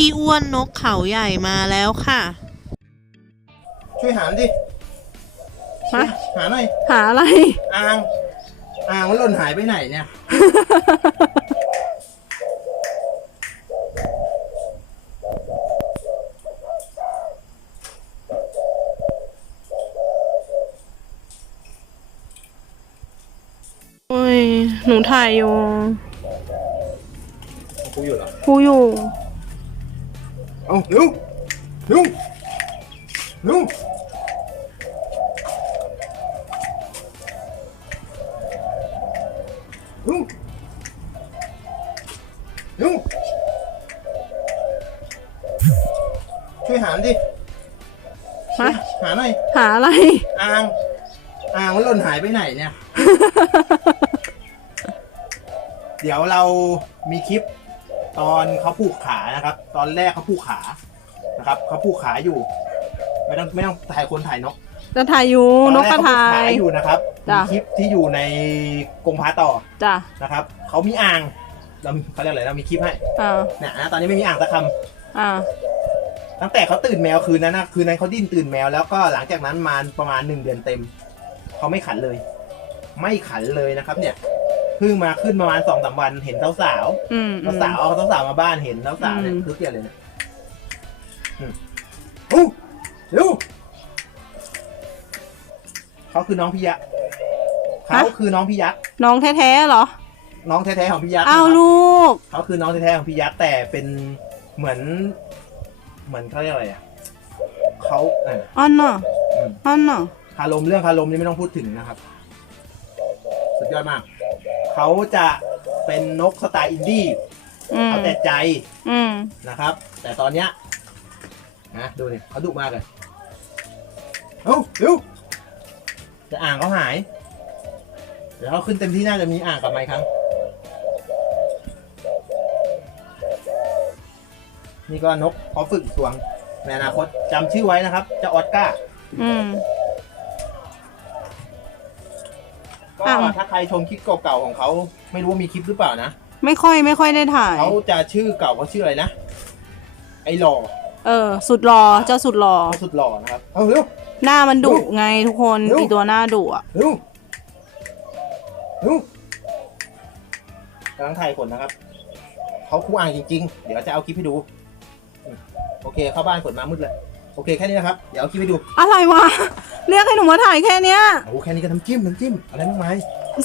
พี่อ้วนนกเขาใหญ่มาแล้วค่ะ ช่วยหาดิฮะหาหน่อยหาอะไร อ่างอ่างมันหล่นหายไปไหนเนี่ย โอ้ย หนูถ่ายอยู่ กูอยู่เหรอครูอยู่ เอาเร็วเร็วเร็วเร็วเร็วช่วยหาดิฮะหาหน่อยหาอะไร อ่างอ่างมันหล่นหายไปไหนเนี่ย เดี๋ยวเรามีคลิป ตอนเขาผูกขานะครับ ตอนแรกเขาผูกขานะครับเขาผูกขาอยู่ ไม่ต้องไม่ต้องถ่ายคนถ่ายนกจะถ่ายอยู่ตอนนแรกกระเขผูทากขาย อยู่นะครับจ้ะ มีคลิปที่อยู่ในกรงพาต่อจ้ะนะครับเขามีอ่างเราเขาเรียกอะไรเรามีคลิปให้อ่าเนี่ยนะตอนนี้ไม่มีอ่างสักคอ่าำตั้งแต่เขาตื่นแมวคืนนั้นนะคืนนั้นเขาดิ้นตื่นแมวแล้วก็หลังจากนั้นมาประมาณหนึ่งเดือนเต็มเขาไม่ขันเลย ไม่ขันเลยนะครับ เนี่ย เพิ่งมาขึ้นประมาณสองสามวันเห็นสาวๆอืมอืมสาวๆเอาสาวๆมาบ้านเห็นสาวๆเนี่ยอืม คือเกลียดเลยเนี่ยอืมโอ้เร็วเขาคือน้องพี่ยักษ์เขาคือน้องพี่ยักษ์น้องแท้ๆเหรอ น้องแท้ๆของพี่ยักษ์อ้าวนะครับลูก เขาคือน้องแท้ๆของพี่ยักษ์แต่เป็นเหมือน เหมือนเขาเรียกอะไรอะเขาอะอันน่ะอืม อันน่ะคารมเรื่องคารมนี่ไม่ต้องพูดถึงนะครับ สุดยอดมาก เขาจะเป็นนกสไตล์อินดี้อืมเอาแต่ใจอืมนะครับ แต่ตอนเนี้ยนะดูดิเขาดุมากเลยเอ้าเร็วจะอ่างเขาหาย เดี๋ยวเขาขึ้นเต็มที่น่าจะมีอ่างกลับมาอีกครั้ง นี่ก็นกพอฝึกอีกตัวงในอนาคตจำชื่อไว้นะครับเจะออสการ์ อืม ก็อ้าว ถ้าใครชมคลิปเก่าๆของเขาไม่รู้ว่ามีคลิปหรือเปล่านะไม่ค่อยไม่ค่อยได้ถ่าย เขาจะชื่อเก่าเขาชื่ออะไรนะไอ้หล่อเออ สุดหล่อเจ้าสุดหล่อเขาสุดหล่อนะครับเอาเร็ว หน้ามันดุไงทุกคนเร็ว อีตัวหน้าดุอะเร็วเร็วกำลังถ่ายผลนะครับเขาคู่อ่างจริง ๆ เดี๋ยวจะเอาคลิปให้ดูอืมโอเคเข้าบ้านฝนมามืดเลย โอเคแค่นี้นะครับ เดี๋ยวเอาคลิปให้ดูอะไรวะ เรียกให้หนูมาถ่ายแค่เนี้ย โอ้แค่นี้ก็น้ำจิ้มน้ำจิ้มอะไรมากมาย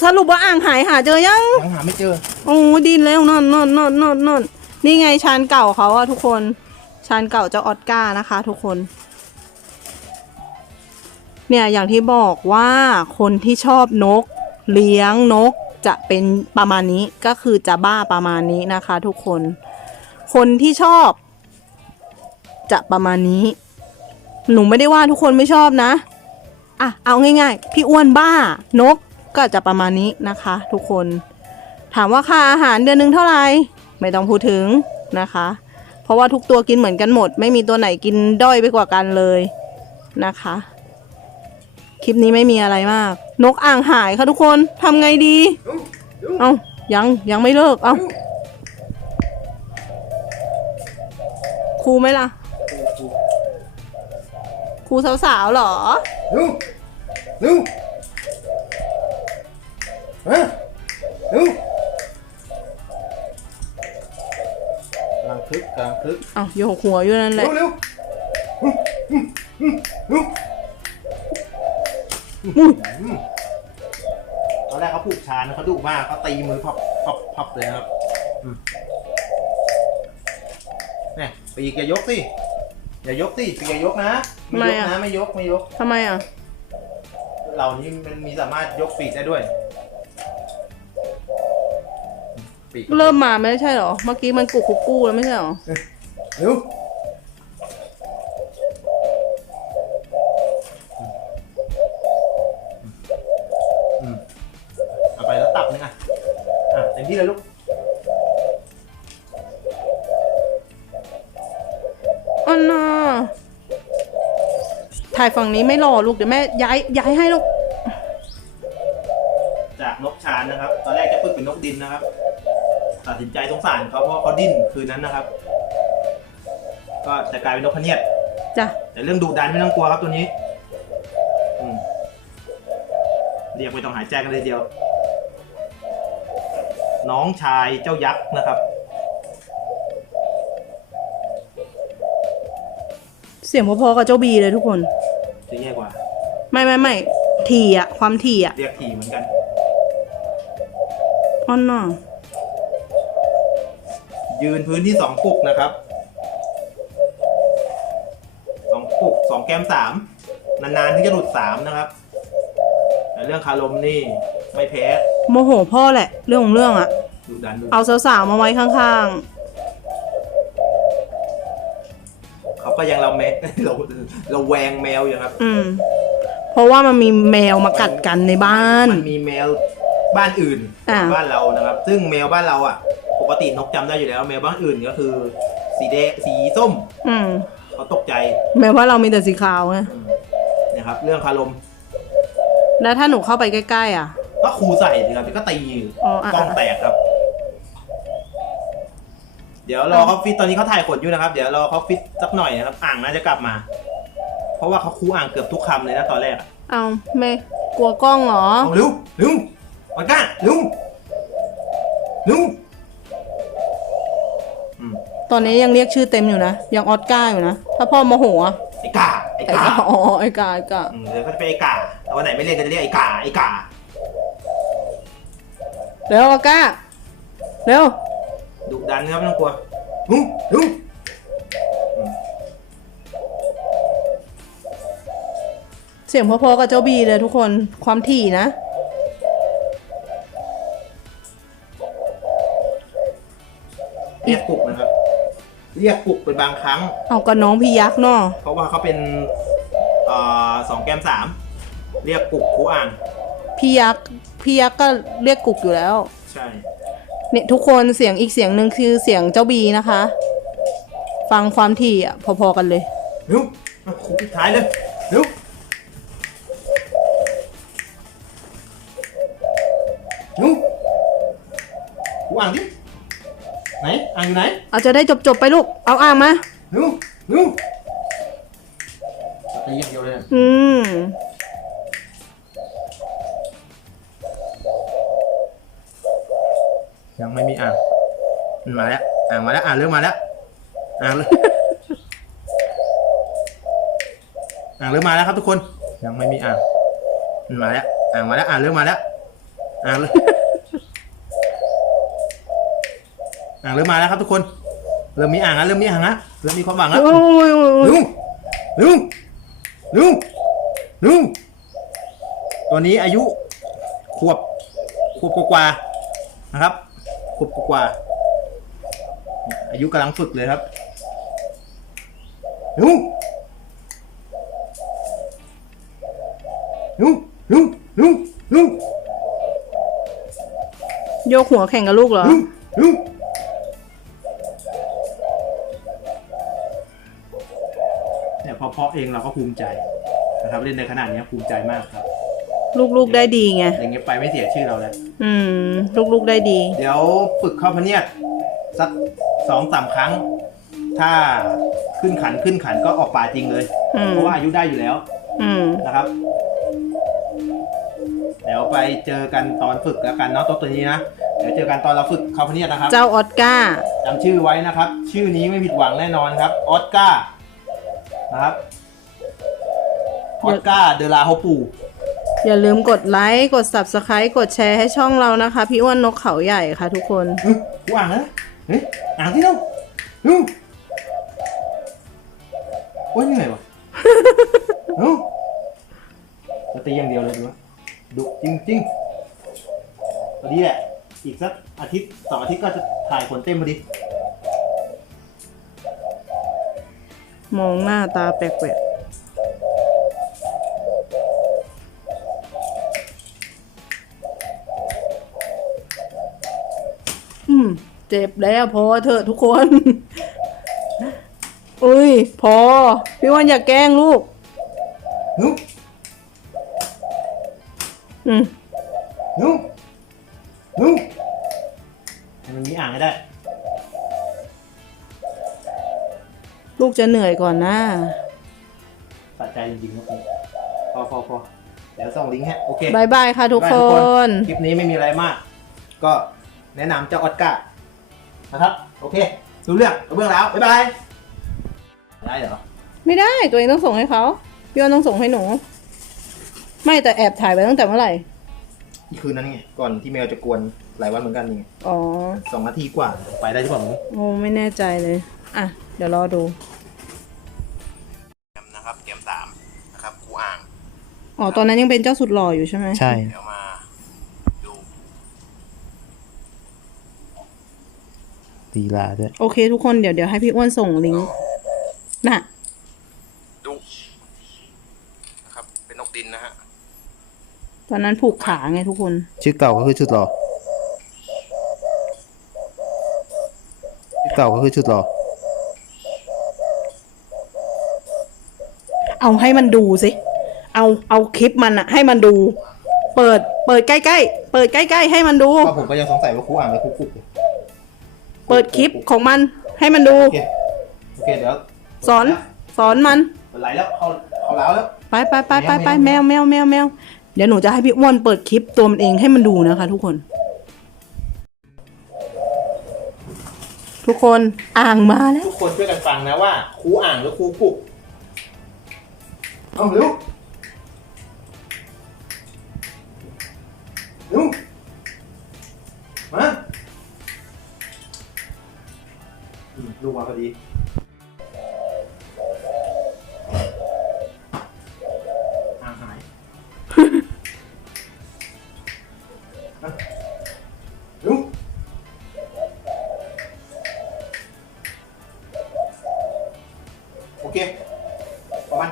สรุปว่าอ่างหายหาเจอยัง ยังหาไม่เจอ โอ้ดินแล้วนอนนอนนอนนอนนอนนี่ไงชานเก่าเขาอะทุกคน ชานเก่าเจ้าออสการ์นะคะ ทุกคน เนี่ยอย่างที่บอกว่าคนที่ชอบนก เลี้ยงนกจะเป็นประมาณนี้ก็คือจะบ้าประมาณนี้นะคะ ทุกคน คนที่ชอบ จะประมาณนี้ หนูไม่ได้ว่าทุกคนไม่ชอบนะ อะ เอาง่ายๆ พี่อ้วนบ้านกก็จะประมาณนี้นะคะ ทุกคน ถามว่าค่าอาหารเดือนหนึ่งเท่าไหร่ไม่ต้องพูดถึงนะคะ เพราะว่าทุกตัวกินเหมือนกันหมด ไม่มีตัวไหนกินด้อยไปกว่ากันเลยนะคะ คลิปนี้ไม่มีอะไรมาก นกอ่างหายค่ะทุกคนทำไงดี เอ้ายังยังไม่เลิก เอ้าครูไหมล่ะ รูสาวๆเหรอเร็วเร็วฮะเร็วกำลังคึกกำลังคึกเอ้าโยกหัวอยู่นั่นแหเร็ละ วเร็วอืมอืมอืมเร็วอุ้ยอืมตอนแรกเขาผูกชานเขาดุมากเขาตีมือพับพับพับเลยนะครับอืมเนี่ยปีกอย่ายกสิอย่ายกสิปีกอย่ายกนะ ไม่ยกนะไม่ยกไม่ยก ทำไมอะ เหล่านี้มันมีสามารถยกปีกได้ด้วยปีกเริ่มมาไม่ใช่เหรอ เมื่อกี้มันกุกกุกกู้แล้วไม่ใช่เหรอ เร็ว ถ่ายฝั่งนี้ไม่รอลูกเดี๋ยวแม่ย้ายย้ายให้ลูก จากนกชานนะครับ ตอนแรกจะฝึกเป็นนกดินนะครับ ตัดสินใจสงสารเขาเพราะเขาดิ้นคืนนั้นนะครับ ก็จะกลายเป็นนกพะเนียดจ้ะ แต่เรื่องดุดันไม่ต้องกลัวครับตัวนี้อืมเรียกไม่ต้องหายใจกันเลยเดียว น้องชายเจ้ายักษ์นะครับ เสียงพอๆกับเจ้าบีเลยทุกคนจะแย่กว่า ไม่ไม่ไม่ถี่อะความถี่อะเรียกทีเหมือนกันอ่อนน่ะยืนพื้นที่สองปุกนะครับสองปุกสองแก้มสามนานๆถึงจะหลุดสามนะครับ แต่เรื่องคารมนี่ไม่แพ้โมโหพ่อแหละ เรื่องของเรื่องอะดุดันดุเอาสาวๆมาไว้ข้างเขาก็ยังเราแมเราเราแวงแมวอยู่ครับ ๆ อืม เพราะว่ามันมีแมวมากัดกันในบ้าน มันมีแมวบ้านอื่นอ่า บ้านเรานะครับ ซึ่งแมวบ้านเราอะ ปกตินกจำได้อยู่แล้ว แมวบ้านอื่นก็คือ สีแดงสีส้มอืมเขาตกใจแม้ว่าเรามีแต่สีขาวไงอืมเนี่ยครับ เรื่องคารมแล้วถ้าหนูเข้าไปใกล้ๆอะ ก็ครูใส่สิครับเดี๋ยวก็ตีอ๋ออะ กล้องแตกครับ เดี๋ยวรอเขาฟิตตอนนี้เขาถ่ายขนอยู่นะครับ เดี๋ยวรอเขาฟิตสักหน่อยนะครับ อ่างน่าจะกลับมา เพราะว่าเขาคูอ่างเกือบทุกคำเลยนะตอนแรกอะเอาไม่กลัวกล้องเหรอ เอาเร็วเร็วมาก้าเร็วเร็วอืมตอนนี้ยังเรียกชื่อเต็มอยู่นะ ยังออสการ์อยู่นะ ถ้าพ่อโมโหอะไอ้กาไอ้ไอ้กากาอ๋อไอ้กาไอ้กาอืมเดี๋ยวก็จะเป็นไอ้กาแต่วันไหนไม่เล่นก็จะเรียกไอ้กาไอ้กาเร็วออสการ์เร็วดุดันครับไม่ต้องกลัวลุงลุงอื เสียงพอๆกับเจ้าบีเลยทุกคนความถี่นะ เรียกปลุกนะครับ เรียกปลุกเป็นบางครั้ง เอากับน้องพี่ยักษ์เนาะเพราะว่าเขาเป็นเอ่อสองแก้มสามเรียกปลุกคูอ่างพี่ยักษ์พี่ยักษ์ก็เรียกกุกอยู่แล้วใช่ เนี่ยทุกคนเสียงอีกเสียงหนึ่งคือเสียงเจ้าบีนะคะ ฟังความถี่อะพอๆกันเลย เร็วมาคุกปิดท้ายเลยเร็วางอยู่ไหนเอาจะได้จบๆไปลูก เอาอ่างมาเร็วเร็วตีอย่างเดียวเลยนะอืมยังไม่มีอ่างมันมาแล้วอ่างมาแล้วอ่างเริ่มมาแล้วอ่างเลยอ่างเริ่มมาแล้วครับทุกคน ยังไม่มีอ่างมันมาแล้วอ่างมาแล้วอ่างเริ่มมาแล้วอ่างเลย อ่างเริ่มมาแล้วครับทุกคน เริ่มมีอ่างแล้วเริ่มมีอ่างแล้วเริ่มมีความหวังแล้วโอ้ยโอ้ยโอ้ยลุงลุงลุงลุงตัวนี้อายุขวบขวบกว่าๆนะครับขวบกว่าๆอายุกำลังฝึกเลยครับลุงลุงลุงลุงลุงโยกหัวแข่งกับลูกเหรอลุงลุง เนี่ยพอเพาะเองเราก็ภูมิใจนะครับเล่นในขนาดนี้ภูมิใจมากครับ ลูกๆได้ดีไงอย่างเงี้ยไปไม่เสียชื่อเราแล้วอืม ลูกๆได้ดี เดี๋ยวฝึกเข้าพะเนียดสักสองสามครั้ง ถ้าขึ้นขันขึ้นขันก็ออกป่าจริงเลยอืมเพราะว่าอายุได้อยู่แล้วอืมนะครับเดี๋ยวไปเจอกันตอนฝึกแล้วกันเนาะตัวตัวนี้นะเดี๋ยวเจอกันตอนเราฝึกเข้าพะเนียดนะครับ เจ้าออสการ์จำชื่อไว้นะครับ ชื่อนี้ไม่ผิดหวังแน่นอนครับออสการ์นะครับ ออสการ์เดลาโฮปูอย่าลืมกดไลค์กด subscribe กดแชร์ให้ช่องเรานะคะ พี่อ้วนนกเขาใหญ่ค่ะทุกคนเฮ้ยกูอ่างนะเฮ้ยอ่างที่เราดูโอ้ยเหนื่อยวะเอ้าจะตีอย่างเดียวเลยดูวะดุจริงๆพอดีแหละ อีกสักอาทิตย์สองอาทิตย์ก็จะถ่ายผลเต็มพอดี มองหน้าตาแปลก เจ็บแล้วพอเถอะทุกคน อุ้ย พอ พี่อ้วันอย่าแกล้งลูก นุ๊อืมนุ๊นุ๊ให้มันมีอ่างให้ได้ ลูกจะเหนื่อยก่อนนะสะใจจริงๆครับพอพอพอเดี๋ยวส่งลิงก์ให้โอเคบายบายค่ะทุกบ๊ายคบายทุกนคลิปนี้ไม่มีอะไรมาก ก็แนะนำเจ้าออสการ์ นะครับ โอเคดูเรื่องดูเรื่องแล้วบ๊ายบายได้เหรอไม่ได้ตัวเองต้องส่งให้เขาพี่อ้นต้องส่งให้หนู ไม่แต่แอบถ่ายไปตั้งแต่เมื่อไหร่อีกคืนนั้นไงก่อนที่แมวจะกวนหลายวันเหมือนกันนี่ไงอ๋อสองนาทีกว่าไปได้ที่บอกมึงโอ้ไม่แน่ใจเลย อะ เดี๋ยวรอดูแกมนะครับแกมสามนะครับครูอ่างอ๋อตอนนั้นยังเป็นเจ้าสุดหล่ออยู่ใช่ไหมใช่ เดี๋ยวมา ตีลาด้วย โอเค ทุกคนเดี๋ยวเดี๋ยวให้พี่อ้วนส่งลิงก์น่ะดูนะครับ เป็นนกดินนะฮะ ตอนนั้นผูกขาไงทุกคน ชื่อเก่าก็คือชุดหล่อชื่อเก่าก็คือชุดหล่อเอาให้มันดูสิ เอาเอาคลิปมันอะให้มันดู เปิดเปิดใกล้ๆ เปิดใกล้ๆ ให้มันดู ก็ผมก็ยังสงสัยว่าครูอ่างหรือครูกุ๊กอยู่ เปิดคลิปของมันให้มันดู โอเคโอเคเดี๋ยวสอนสอนมัน เปิดไหลแล้วเขาเขาแล้วแล้ว ไปไปไปไปไปแมแมววแมวแมวแมวเดี๋ยวหนูจะให้พี่อ้วนเปิดคลิปตัวมันเองให้มันดูนะคะ ทุกคน ทุกคนอ่างมาแล้ว ทุกคนช่วยกันฟังนะว่าครูอ่างหรือครูกุ๊กเอาเร็วเร็วมา อืมลูกมาพอดี อ่างหายมาเร็วโอเค ประมาณ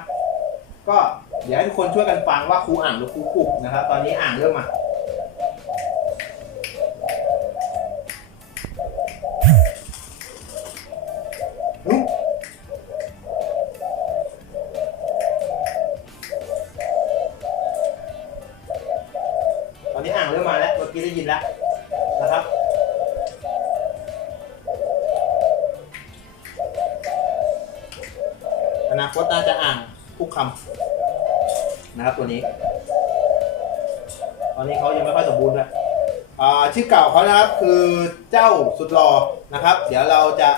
ก็ เดี๋ยวให้ทุกคนช่วยกันฟังว่าครูอ่างหรือครูกุกนะครับ ตอนนี้อ่างเริ่มมา กคำนะครับตัวนี้ ตอนนี้เขายังไม่ค่อยสมบูรณ์เลยอ่าชื่อเก่าเขานะครับคือเจ้าสุดหล่อนะครับ เดี๋ยวเราจะ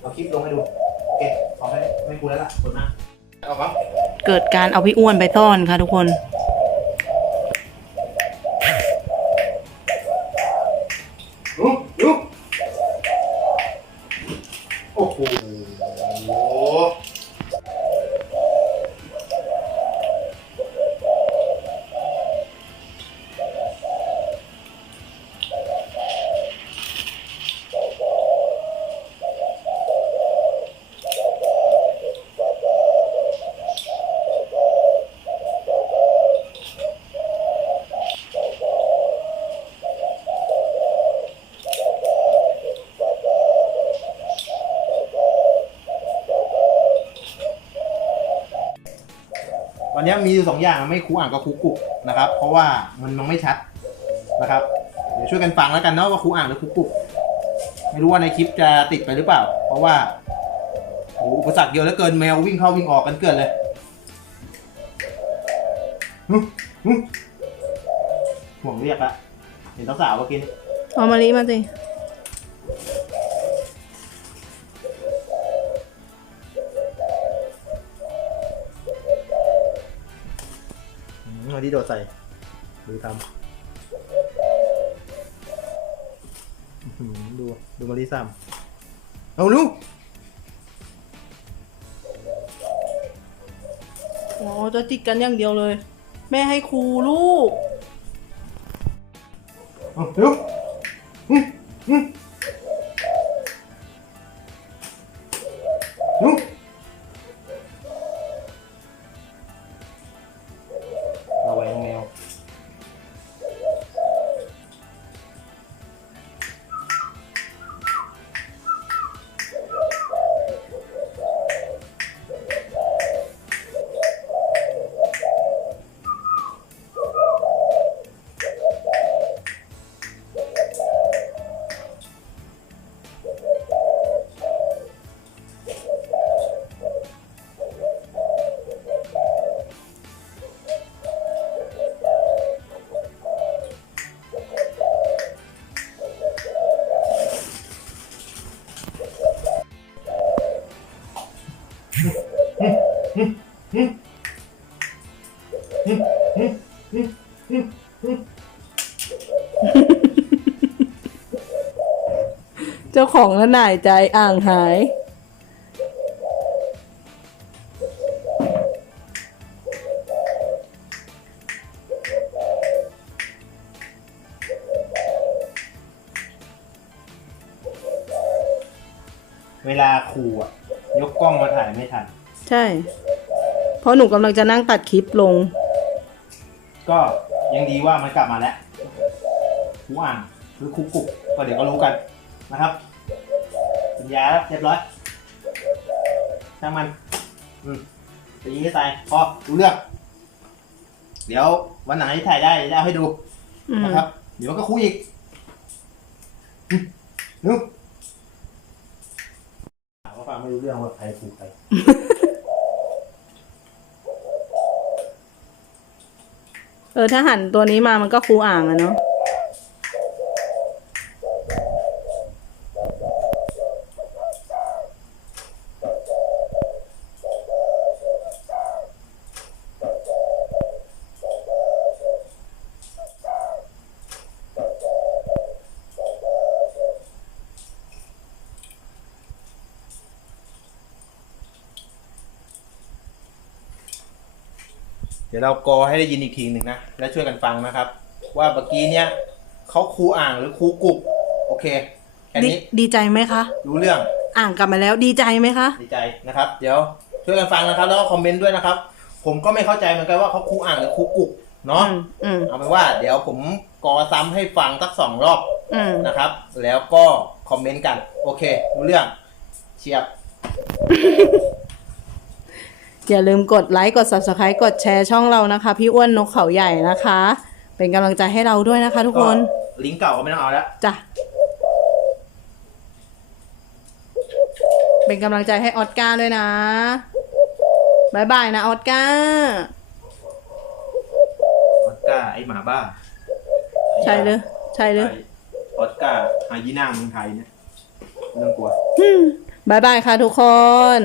เอาคลิปลงให้ดูโอเคขอแค่นี้ไม่กูแล้วล่ะส่วนหน้าเอาครับ เกิดการเอาพี่อ้วนไปซ่อนค่ะทุกคน ตอนนี้มีอยู่สองอย่างไม่คูอ่านกับคูกุกนะครับ เพราะว่ามันยังไม่ชัดนะครับ เดี๋ยวช่วยกันฟังแล้วกันเนาะว่าคูอ่านหรือคูกุกไม่รู้ว่าในคลิปจะติดไปหรือเปล่า เพราะว่าโอ้โหอุปสรรคเยอะเหลือเกินแมววิ่งเข้าวิ่งออกกันเกินเลยห่วงเรียกละเห็นสาวๆมื่อกี้นี้เอามาลีมาสิ โดดใส่ดูทำอื้อหือดู ดูมารีซ้ำเอาลูกโอ้จะจิกกันอย่างเดียวเลย แม่ให้ครูลูกเอาลูกอืมอืมลู ของละหน่ายใจอ่างหาย เวลาครูอะยกกล้องมาถ่ายไม่ทัน ใช่ เพราะหนูกำลังจะนั่งตัดคลิปลง ก็ยังดีว่ามันกลับมาแล้วครูอ่างหรือครูกุกก็เดี๋ยวก็รู้กันนะครับสั ญญาแล้วเรียบร้อยช่างมัน อืมตีให้ตายพอรู้เรื่อง เดี๋ยววันไหนถ่ายได้จะเอาให้ดูอืมนะครับ เดี๋ยวมันก็คุยอีกอืมนึกถามว่าฟังไม่รู้เรื่องว่าใครถูกใคร เออถ้าหันตัวนี้มามันก็ครูอ่างอะเนาะ เดี๋ยวเรากอให้ได้ยินอีกทีหนึ่งนะ แล้วช่วยกันฟังนะครับ ว่าเมื่อกี้เนี้ยเขาครูอ่างหรือครูกุกโอเคแค่ดีนี้ดีใจไหมคะ รู้เรื่องอ่างกลับมาแล้วดีใจไหมคะ ดีใจนะครับ เดี๋ยวช่วยกันฟังนะครับ แล้วก็คอมเมนต์ด้วยนะครับ ผมก็ไม่เข้าใจเหมือนกันว่าเขาครูอ่างหรือครูกุกเนาะอืมอืมเอาเป็นว่า เดี๋ยวผมกอซ้ำให้ฟังสักสองรอบอืมนะครับ แล้วก็คอมเมนต์กัน โอเค รู้เรื่องเชียบ อย่าลืมกดไลค์กด subscribe กดแชร์ช่องเรานะคะ พี่อ้วนนกเขาใหญ่นะคะ เป็นกำลังใจให้เราด้วยนะคะ ทุกคนก็ลิงก์เก่าก็ไม่ต้องเอาแล้ว จ้ะเป็นกำลังใจให้ออสการ์ด้วยนะบายบายนะออสการ์ออสการ์ไอหมาบ้าใช่เลยใช่เลยออสการ์ไฮยีน่าเมืองไทยเนี่ยไม่ต้องกลัว บายบายค่ะทุกคน